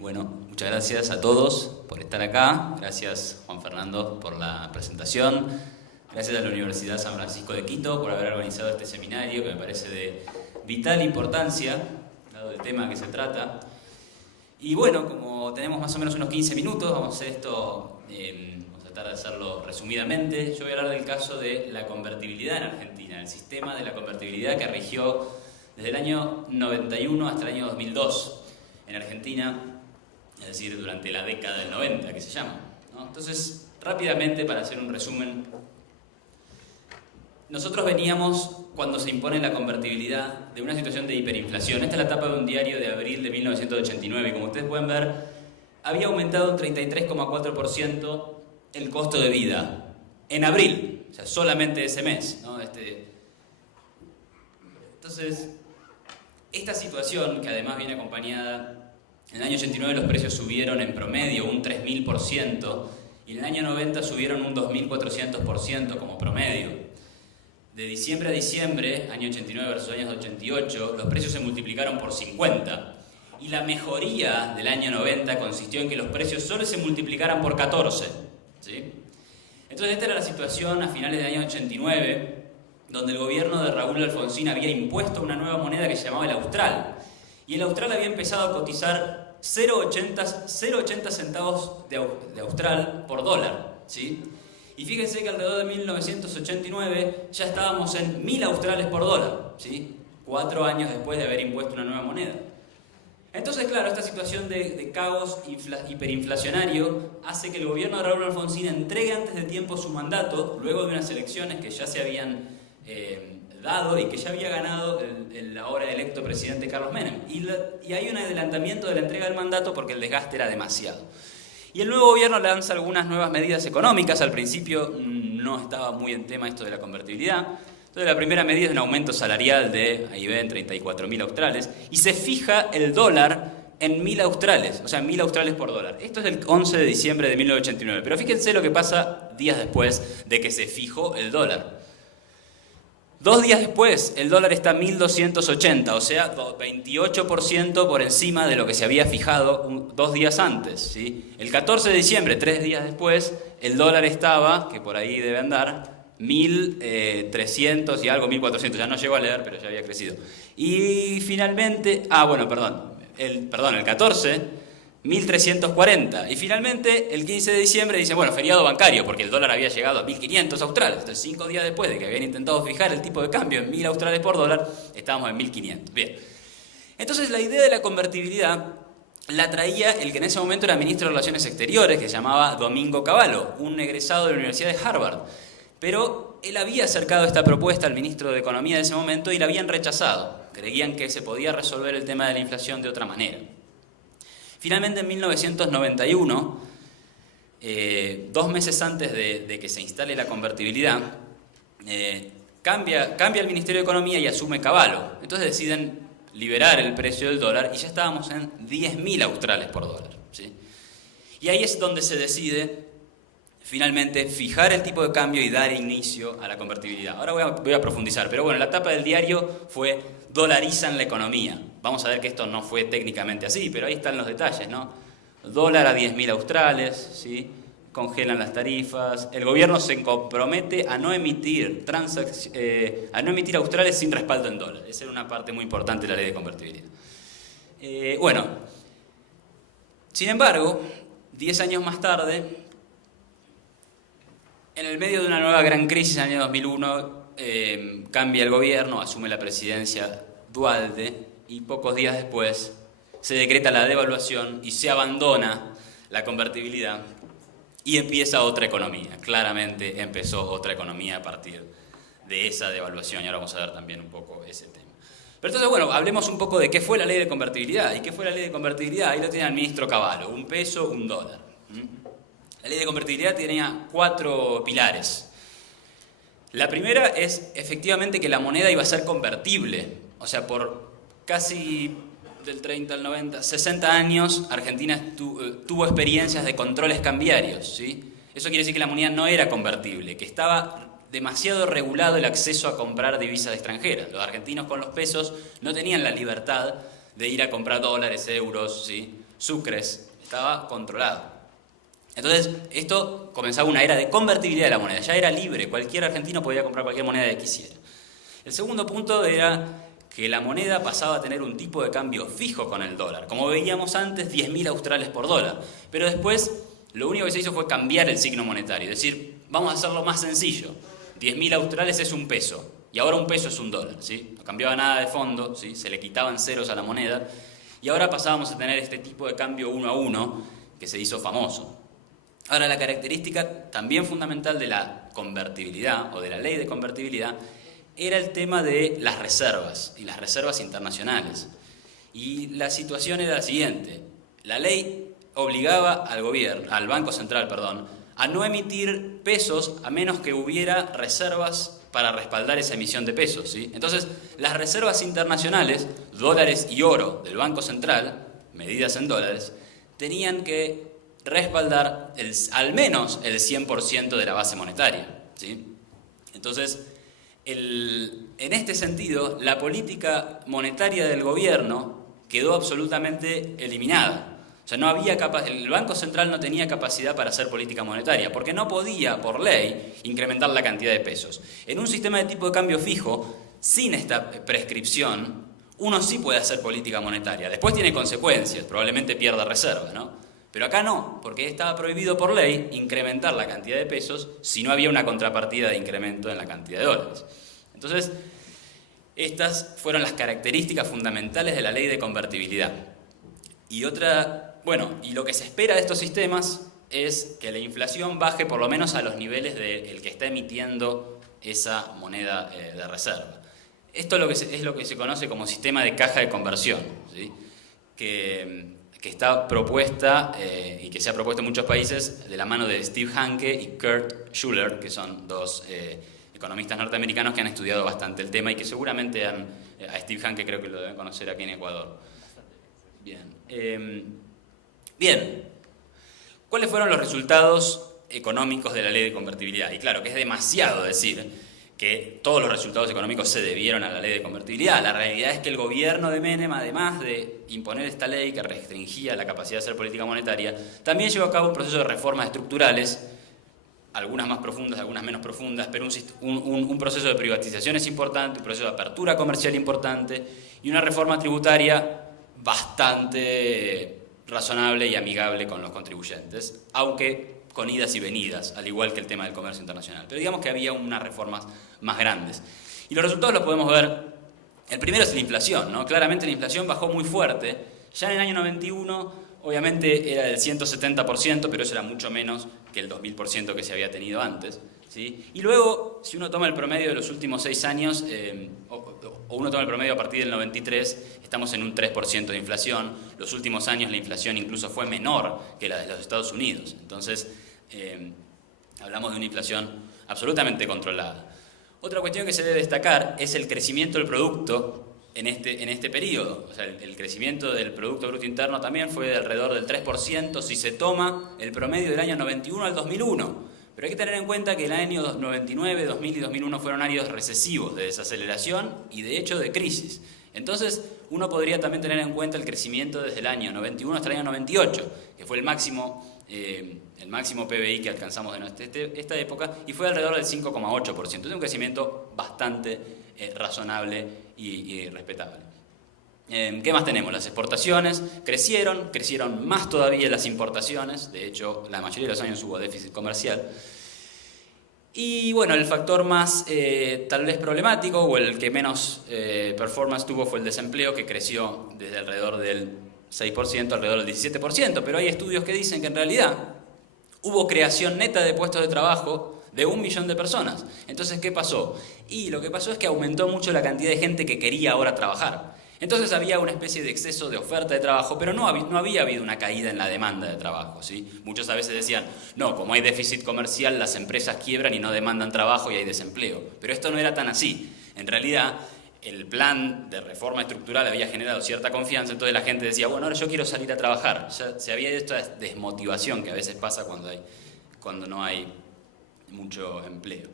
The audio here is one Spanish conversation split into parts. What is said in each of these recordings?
Bueno, muchas gracias a todos por estar acá. Gracias, Juan Fernando, por la presentación. Gracias a la Universidad San Francisco de Quito por haber organizado este seminario que me parece de vital importancia, dado el tema que se trata. Y bueno, como tenemos más o menos unos 15 minutos, vamos a hacer esto, vamos a tratar de hacerlo resumidamente. Yo voy a hablar del caso de la convertibilidad en Argentina, el sistema de la convertibilidad que rigió desde el año 91 hasta el año 2002 en Argentina, es decir, durante la década del 90, que se llama, ¿no? Entonces, rápidamente, para hacer un resumen, nosotros veníamos, cuando se impone la convertibilidad, de una situación de hiperinflación. Esta es la tapa de un diario de abril de 1989, y como ustedes pueden ver, había aumentado un 33,4% el costo de vida en abril, o sea, solamente ese mes, ¿no? Entonces, esta situación, que además viene acompañada, en el año 89 los precios subieron en promedio un 3.000%, y en el año 90 subieron un 2.400% como promedio. De diciembre a diciembre, año 89 versus años 88, los precios se multiplicaron por 50. Y la mejoría del año 90 consistió en que los precios solo se multiplicaran por 14. ¿Sí? Entonces esta era la situación a finales del año 89, donde el gobierno de Raúl Alfonsín había impuesto una nueva moneda que se llamaba el Austral. Y el Austral había empezado a cotizar 0,80 centavos de Austral por dólar. ¿Sí? Y fíjense que alrededor de 1989 ya estábamos en 1.000 australes por dólar, ¿sí? 4 años después de haber impuesto una nueva moneda. Entonces, claro, esta situación de caos hiperinflacionario hace que el gobierno de Raúl Alfonsín entregue antes de tiempo su mandato, luego de unas elecciones que ya se habían dado y que ya había ganado el ahora electo presidente Carlos Menem. Y hay un adelantamiento de la entrega del mandato porque el desgaste era demasiado. Y el nuevo gobierno lanza algunas nuevas medidas económicas. Al principio no estaba muy en tema esto de la convertibilidad. Entonces la primera medida es un aumento salarial de, ahí ven, 34.000 australes. Y se fija el dólar en 1.000 australes, o sea, 1.000 australes por dólar. Esto es el 11 de diciembre de 1989. Pero fíjense lo que pasa días después de que se fijó el dólar. 2 días después, el dólar está a 1.280, o sea, 28% por encima de lo que se había fijado 2 días antes, ¿sí? El 14 de diciembre, 3 días después, el dólar estaba, que por ahí debe andar, 1.300 y algo, 1.400, ya no llego a leer, pero ya había crecido. Y finalmente, el 14, 1.340. Y finalmente, el 15 de diciembre dice, bueno, feriado bancario, porque el dólar había llegado a 1.500 australes. Entonces, 5 días después de que habían intentado fijar el tipo de cambio en 1.000 australes por dólar, estábamos en 1.500. Bien. Entonces, la idea de la convertibilidad la traía el que en ese momento era ministro de Relaciones Exteriores, que se llamaba Domingo Cavallo, un egresado de la Universidad de Harvard. Pero él había acercado esta propuesta al ministro de Economía de ese momento y la habían rechazado. Creían que se podía resolver el tema de la inflación de otra manera. Finalmente, en 1991, 2 meses antes de que se instale la convertibilidad, cambia el Ministerio de Economía y asume Cavallo. Entonces deciden liberar el precio del dólar y ya estábamos en 10.000 australes por dólar, ¿sí? Y ahí es donde se decide finalmente fijar el tipo de cambio y dar inicio a la convertibilidad. Ahora voy a profundizar, pero bueno, la tapa del diario fue "dolarizan la economía". Vamos a ver que esto no fue técnicamente así, pero ahí están los detalles, ¿no? Dólar a 10.000 australes, ¿sí? Congelan las tarifas. El gobierno se compromete a no emitir australes sin respaldo en dólar. Esa era una parte muy importante de la ley de convertibilidad. Bueno, sin embargo, 10 años más tarde, en el medio de una nueva gran crisis en el año 2001, cambia el gobierno, asume la presidencia Dualde, y pocos días después se decreta la devaluación y se abandona la convertibilidad y empieza otra economía. Claramente empezó otra economía a partir de esa devaluación, y ahora vamos a ver también un poco ese tema. Pero entonces, bueno, hablemos un poco de qué fue la ley de convertibilidad. ¿Y qué fue la ley de convertibilidad? Ahí lo tiene el ministro Cavallo: 1 peso, 1 dólar. La ley de convertibilidad tenía 4 pilares. La primera es efectivamente que la moneda iba a ser convertible. O sea, por casi del 30 al 90, 60 años, Argentina tuvo experiencias de controles cambiarios, ¿sí? Eso quiere decir que la moneda no era convertible, que estaba demasiado regulado el acceso a comprar divisas extranjeras. Los argentinos con los pesos no tenían la libertad de ir a comprar dólares, euros, ¿sí? Sucres, estaba controlado. Entonces, esto comenzaba una era de convertibilidad de la moneda, ya era libre, cualquier argentino podía comprar cualquier moneda que quisiera. El segundo punto era que la moneda pasaba a tener un tipo de cambio fijo con el dólar. Como veíamos antes, 10.000 australes por dólar. Pero después, lo único que se hizo fue cambiar el signo monetario, es decir, vamos a hacerlo más sencillo. 10.000 australes es un peso, y ahora un peso es un dólar, ¿sí? No cambiaba nada de fondo, ¿sí? Se le quitaban ceros a la moneda, y ahora pasábamos a tener este tipo de cambio 1 a 1, que se hizo famoso. Ahora, la característica también fundamental de la convertibilidad, o de la ley de convertibilidad, era el tema de las reservas, y las reservas internacionales. Y la situación era la siguiente: la ley obligaba al gobierno, al Banco Central, a no emitir pesos a menos que hubiera reservas para respaldar esa emisión de pesos, ¿sí? Entonces, las reservas internacionales, dólares y oro del Banco Central, medidas en dólares, tenían que respaldar al menos el 100% de la base monetaria, ¿sí? Entonces, en este sentido, la política monetaria del gobierno quedó absolutamente eliminada. O sea, el Banco Central no tenía capacidad para hacer política monetaria, porque no podía, por ley, incrementar la cantidad de pesos. En un sistema de tipo de cambio fijo, sin esta prescripción, uno sí puede hacer política monetaria. Después tiene consecuencias, probablemente pierda reserva, ¿no? Pero acá no, porque estaba prohibido por ley incrementar la cantidad de pesos si no había una contrapartida de incremento en la cantidad de dólares. Entonces, estas fueron las características fundamentales de la ley de convertibilidad. Y lo que se espera de estos sistemas es que la inflación baje por lo menos a los niveles del que está emitiendo esa moneda de reserva. Esto es lo que se conoce como sistema de caja de conversión, ¿sí? que está propuesta y que se ha propuesto en muchos países de la mano de Steve Hanke y Kurt Schuller, que son dos economistas norteamericanos que han estudiado bastante el tema y que seguramente a Steve Hanke creo que lo deben conocer aquí en Ecuador. Bien, ¿cuáles fueron los resultados económicos de la ley de convertibilidad? Y claro, que es demasiado decir que todos los resultados económicos se debieron a la ley de convertibilidad. La realidad es que el gobierno de Menem, además de imponer esta ley que restringía la capacidad de hacer política monetaria, también llevó a cabo un proceso de reformas estructurales, algunas más profundas, algunas menos profundas, pero un proceso de privatizaciones importante, un proceso de apertura comercial importante y una reforma tributaria bastante razonable y amigable con los contribuyentes, aunque con idas y venidas, al igual que el tema del comercio internacional. Pero digamos que había unas reformas más grandes. Y los resultados los podemos ver. El primero es la inflación, ¿no? Claramente la inflación bajó muy fuerte. Ya en el año 91, obviamente era del 170%, pero eso era mucho menos que el 2000% que se había tenido antes, ¿sí? Y luego, si uno toma el promedio de los últimos 6 años, o uno toma el promedio a partir del 93, estamos en un 3% de inflación. Los últimos años la inflación incluso fue menor que la de los Estados Unidos. Entonces, hablamos de una inflación absolutamente controlada. Otra cuestión que se debe destacar es el crecimiento del producto en este periodo. O sea, el crecimiento del Producto Bruto Interno también fue de alrededor del 3% si se toma el promedio del año 91 al 2001. Pero hay que tener en cuenta que el año 99, 2000 y 2001 fueron años recesivos de desaceleración y de hecho de crisis. Entonces, uno podría también tener en cuenta el crecimiento desde el año 91 hasta el año 98, que fue el máximo PBI que alcanzamos en esta época, y fue alrededor del 5,8%, de un crecimiento bastante razonable y respetable. ¿Qué más tenemos? Las exportaciones crecieron más todavía las importaciones, de hecho la mayoría de los años hubo déficit comercial. Y bueno, el factor más tal vez problemático o el que menos performance tuvo fue el desempleo, que creció desde alrededor del 6% alrededor del 17%, pero hay estudios que dicen que en realidad hubo creación neta de puestos de trabajo de 1 millón de personas. Entonces, ¿qué pasó? Y lo que pasó es que aumentó mucho la cantidad de gente que quería ahora trabajar. Entonces había una especie de exceso de oferta de trabajo, pero no había habido una caída en la demanda de trabajo, ¿sí? Muchos a veces decían, no, como hay déficit comercial, las empresas quiebran y no demandan trabajo y hay desempleo. Pero esto no era tan así. En realidad, el plan de reforma estructural había generado cierta confianza, entonces la gente decía, bueno, ahora yo quiero salir a trabajar. Ya se había esta desmotivación que a veces pasa cuando no hay mucho empleo.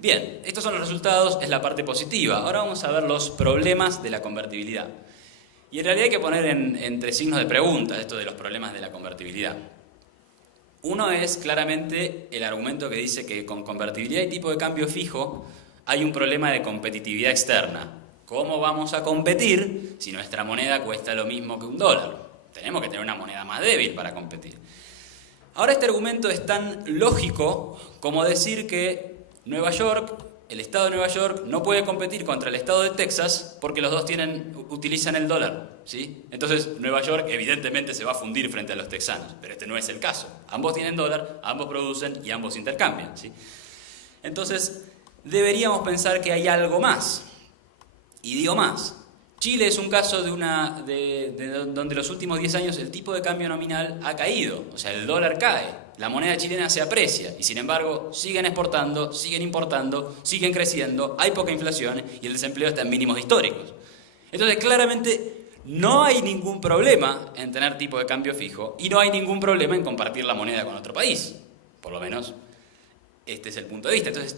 Bien, estos son los resultados, es la parte positiva. Ahora vamos a ver los problemas de la convertibilidad. Y en realidad hay que poner entre signos de pregunta esto de los problemas de la convertibilidad. Uno es claramente el argumento que dice que con convertibilidad y tipo de cambio fijo hay un problema de competitividad externa. ¿Cómo vamos a competir si nuestra moneda cuesta lo mismo que un dólar? Tenemos que tener una moneda más débil para competir. Ahora este argumento es tan lógico como decir que Nueva York, el estado de Nueva York, no puede competir contra el estado de Texas porque los dos utilizan el dólar, ¿sí? Entonces Nueva York evidentemente se va a fundir frente a los texanos, pero este no es el caso. Ambos tienen dólar, ambos producen y ambos intercambian, ¿sí? Entonces deberíamos pensar que hay algo más. Y digo más, Chile es un caso donde los últimos 10 años el tipo de cambio nominal ha caído, o sea, el dólar cae, la moneda chilena se aprecia y sin embargo siguen exportando, siguen importando, siguen creciendo, hay poca inflación y el desempleo está en mínimos históricos. Entonces claramente no hay ningún problema en tener tipo de cambio fijo y no hay ningún problema en compartir la moneda con otro país, por lo menos este es el punto de vista. Entonces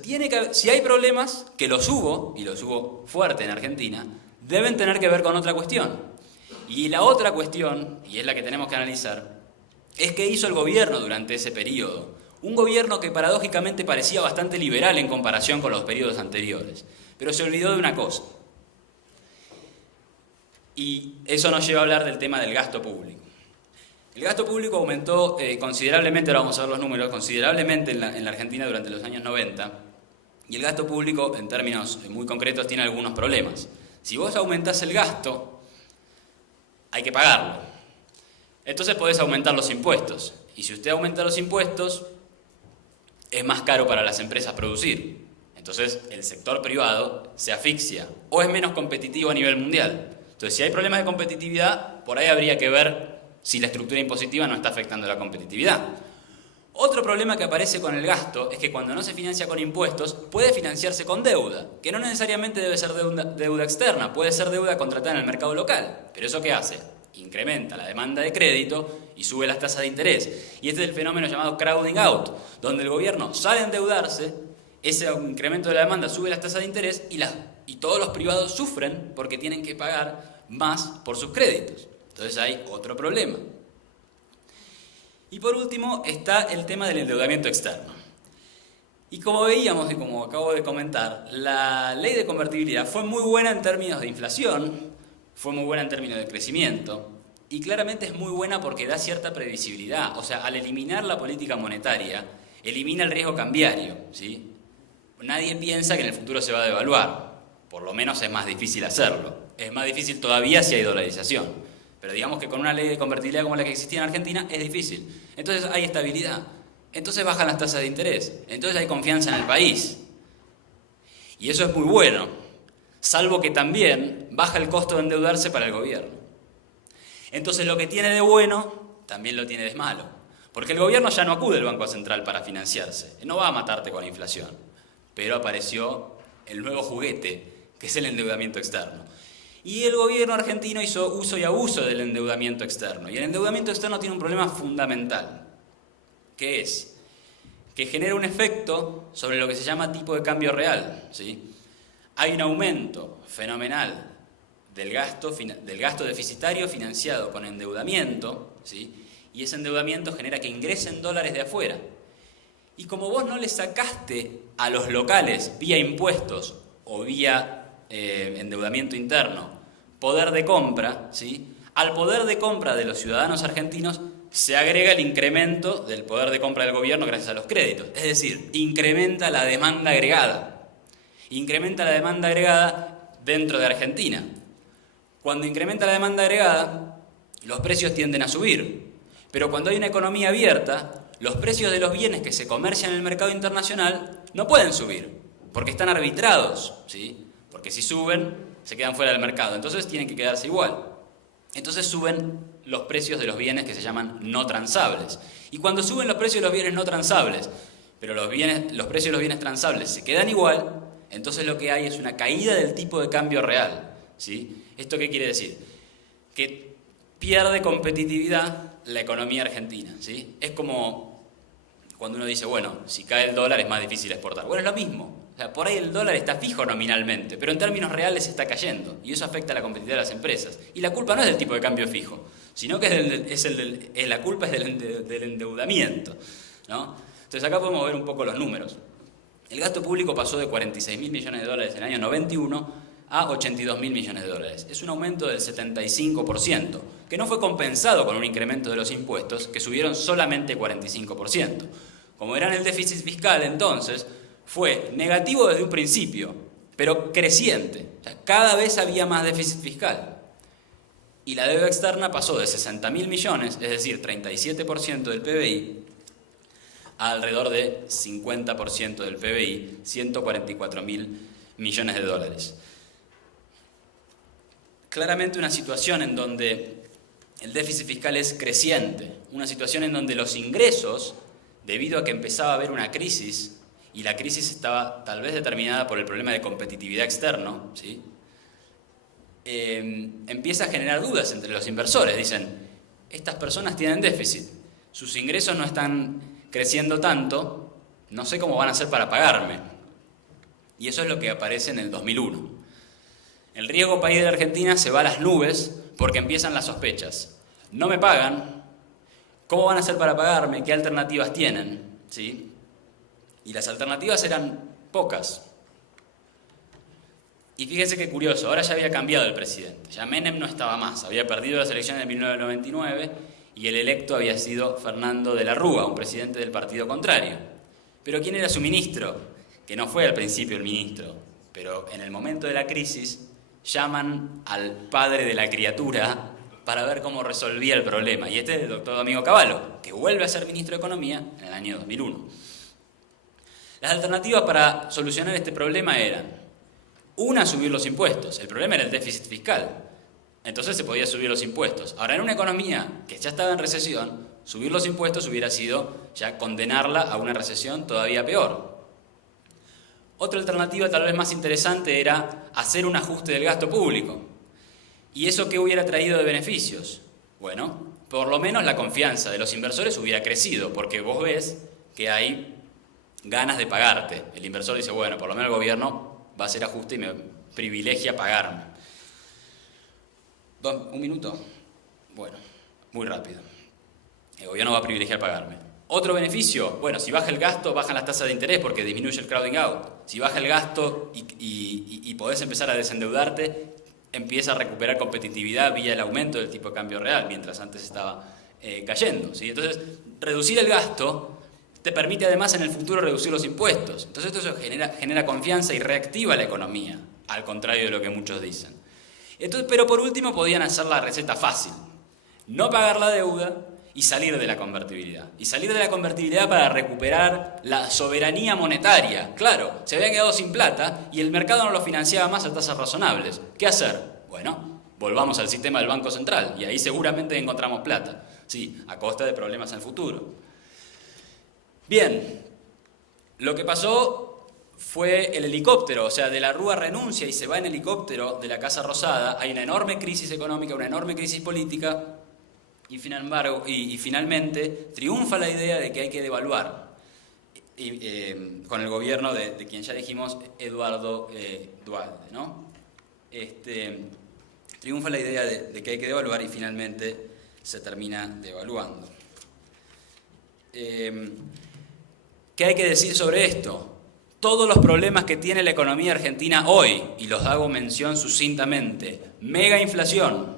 si hay problemas, que los hubo, y los hubo fuerte en Argentina, deben tener que ver con otra cuestión. Y la otra cuestión, y es la que tenemos que analizar, es qué hizo el gobierno durante ese periodo. Un gobierno que paradójicamente parecía bastante liberal en comparación con los periodos anteriores. Pero se olvidó de una cosa. Y eso nos lleva a hablar del tema del gasto público. El gasto público aumentó considerablemente, ahora vamos a ver los números, considerablemente en la Argentina durante los años 90. Y el gasto público, en términos muy concretos, tiene algunos problemas. Si vos aumentás el gasto, hay que pagarlo. Entonces podés aumentar los impuestos. Y si usted aumenta los impuestos, es más caro para las empresas producir. Entonces el sector privado se asfixia o es menos competitivo a nivel mundial. Entonces si hay problemas de competitividad, por ahí habría que ver si la estructura impositiva no está afectando la competitividad. Otro problema que aparece con el gasto es que cuando no se financia con impuestos, puede financiarse con deuda, que no necesariamente debe ser deuda externa, puede ser deuda contratada en el mercado local. ¿Pero eso qué hace? Incrementa la demanda de crédito y sube las tasas de interés. Y este es el fenómeno llamado crowding out, donde el gobierno sale a endeudarse, ese incremento de la demanda sube las tasas de interés y todos los privados sufren porque tienen que pagar más por sus créditos. Entonces hay otro problema. Y por último está el tema del endeudamiento externo. Y como veíamos y como acabo de comentar, la ley de convertibilidad fue muy buena en términos de inflación, fue muy buena en términos de crecimiento, y claramente es muy buena porque da cierta previsibilidad. O sea, al eliminar la política monetaria, elimina el riesgo cambiario, ¿sí? Nadie piensa que en el futuro se va a devaluar, por lo menos es más difícil hacerlo. Es más difícil todavía si hay dolarización. Pero digamos que con una ley de convertibilidad como la que existía en Argentina es difícil. Entonces hay estabilidad. Entonces bajan las tasas de interés. Entonces hay confianza en el país. Y eso es muy bueno. Salvo que también baja el costo de endeudarse para el gobierno. Entonces lo que tiene de bueno, también lo tiene de malo. Porque el gobierno ya no acude al Banco Central para financiarse. No va a matarte con la inflación. Pero apareció el nuevo juguete, que es el endeudamiento externo. Y el gobierno argentino hizo uso y abuso del endeudamiento externo. Y el endeudamiento externo tiene un problema fundamental, que es que genera un efecto sobre lo que se llama tipo de cambio real, ¿sí? Hay un aumento fenomenal del gasto deficitario financiado con endeudamiento, ¿sí? Y ese endeudamiento genera que ingresen dólares de afuera. Y como vos no le sacaste a los locales vía impuestos o vía endeudamiento interno, poder de compra, ¿sí? Al poder de compra de los ciudadanos argentinos se agrega el incremento del poder de compra del gobierno gracias a los créditos. Es decir, incrementa la demanda agregada. Incrementa la demanda agregada dentro de Argentina. Cuando incrementa la demanda agregada, los precios tienden a subir. Pero cuando hay una economía abierta, los precios de los bienes que se comercian en el mercado internacional no pueden subir, porque están arbitrados, ¿sí? Porque si suben, se quedan fuera del mercado. Entonces tienen que quedarse igual. Entonces suben los precios de los bienes que se llaman no transables. Y cuando suben los precios de los bienes no transables, pero los precios de los bienes transables se quedan igual, entonces lo que hay es una caída del tipo de cambio real, ¿sí? ¿Esto qué quiere decir? Que pierde competitividad la economía argentina, ¿sí? Es como cuando uno dice, bueno, si cae el dólar es más difícil exportar. Bueno, es lo mismo. sea, por ahí el dólar está fijo nominalmente, pero en términos reales está cayendo, y eso afecta a la competitividad de las empresas. Y la culpa no es del tipo de cambio fijo, sino que la culpa es del endeudamiento, ¿no? Entonces acá podemos ver un poco los números. El gasto público pasó de 46.000 millones de dólares en el año 91 a 82.000 millones de dólares. Es un aumento del 75%, que no fue compensado con un incremento de los impuestos, que subieron solamente 45%. Como verán, el déficit fiscal entonces fue negativo desde un principio, pero creciente. O sea, cada vez había más déficit fiscal. Y la deuda externa pasó de 60.000 millones, es decir, 37% del PBI, a alrededor de 50% del PBI, 144.000 millones de dólares. Claramente una situación en donde el déficit fiscal es creciente, una situación en donde los ingresos, debido a que empezaba a haber una crisis, y la crisis estaba tal vez determinada por el problema de competitividad externo, ¿sí? Empieza a generar dudas entre los inversores. Dicen, estas personas tienen déficit, sus ingresos no están creciendo tanto, no sé cómo van a hacer para pagarme. Y eso es lo que aparece en el 2001. El riesgo país de la Argentina se va a las nubes porque empiezan las sospechas. No me pagan, ¿cómo van a hacer para pagarme? ¿Qué alternativas tienen? ¿Sí? Y las alternativas eran pocas. Y fíjense qué curioso, ahora ya había cambiado el presidente. Ya Menem no estaba más, había perdido las elecciones de 1999 y el electo había sido Fernando de la Rúa, un presidente del partido contrario. Pero ¿quién era su ministro? Que no fue al principio el ministro, pero en el momento de la crisis llaman al padre de la criatura para ver cómo resolvía el problema. Y este es el doctor Domingo Cavallo, que vuelve a ser ministro de Economía en el año 2001. Las alternativas para solucionar este problema eran: una, subir los impuestos. El problema era el déficit fiscal. Entonces se podía subir los impuestos. Ahora, en una economía que ya estaba en recesión, subir los impuestos hubiera sido ya condenarla a una recesión todavía peor. Otra alternativa tal vez más interesante era hacer un ajuste del gasto público. ¿Y eso qué hubiera traído de beneficios? Bueno, por lo menos la confianza de los inversores hubiera crecido, porque vos ves que hay ganas de pagarte. El inversor dice, bueno, por lo menos el gobierno va a hacer ajuste y me privilegia pagarme. ¿Un minuto? Bueno, muy rápido. El gobierno va a privilegiar pagarme. Otro beneficio, bueno, si baja el gasto, bajan las tasas de interés porque disminuye el crowding out. Si baja el gasto y podés empezar a desendeudarte, empieza a recuperar competitividad vía el aumento del tipo de cambio real, mientras antes estaba cayendo, ¿sí? Entonces, reducir el gasto te permite además en el futuro reducir los impuestos. Entonces esto genera confianza y reactiva la economía, al contrario de lo que muchos dicen. Entonces, pero por último podían hacer la receta fácil: no pagar la deuda y salir de la convertibilidad. Y salir de la convertibilidad para recuperar la soberanía monetaria. Claro, se había quedado sin plata y el mercado no lo financiaba más a tasas razonables. ¿Qué hacer? Bueno, volvamos al sistema del Banco Central y ahí seguramente encontramos plata. Sí, a costa de problemas en el futuro. Bien, lo que pasó fue el helicóptero, o sea, de la Rúa renuncia y se va en helicóptero de la Casa Rosada. Hay una enorme crisis económica, una enorme crisis política y finalmente triunfa la idea de que hay que devaluar. Con el gobierno de quien ya dijimos, Eduardo Duhalde, ¿no? Triunfa la idea de que hay que devaluar y finalmente se termina devaluando. ¿Qué hay que decir sobre esto? Todos los problemas que tiene la economía argentina hoy, y los hago mención sucintamente: mega inflación,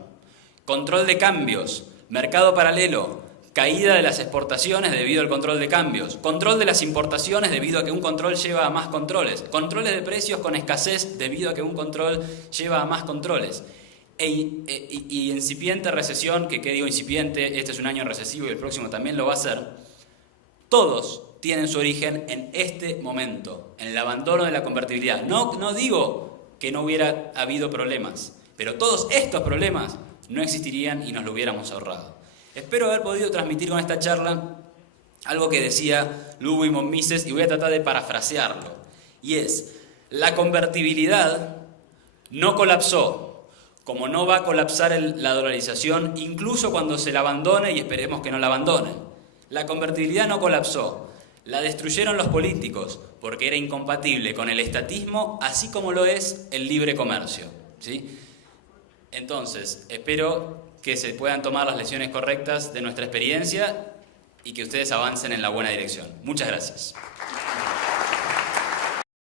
control de cambios, mercado paralelo, caída de las exportaciones debido al control de cambios, control de las importaciones debido a que un control lleva a más controles, controles de precios con escasez debido a que un control lleva a más controles, y incipiente recesión, que qué digo incipiente, este es un año recesivo y el próximo también lo va a ser. Todos tienen su origen en este momento, en el abandono de la convertibilidad. No digo que no hubiera habido problemas, pero todos estos problemas no existirían y nos lo hubiéramos ahorrado. Espero haber podido transmitir con esta charla algo que decía Ludwig von Mises, y voy a tratar de parafrasearlo. Y es: la convertibilidad no colapsó, como no va a colapsar la dolarización, incluso cuando se la abandone, y esperemos que no la abandonen. La convertibilidad no colapsó. La destruyeron los políticos porque era incompatible con el estatismo, así como lo es el libre comercio, ¿sí? Entonces, espero que se puedan tomar las lecciones correctas de nuestra experiencia y que ustedes avancen en la buena dirección. Muchas gracias.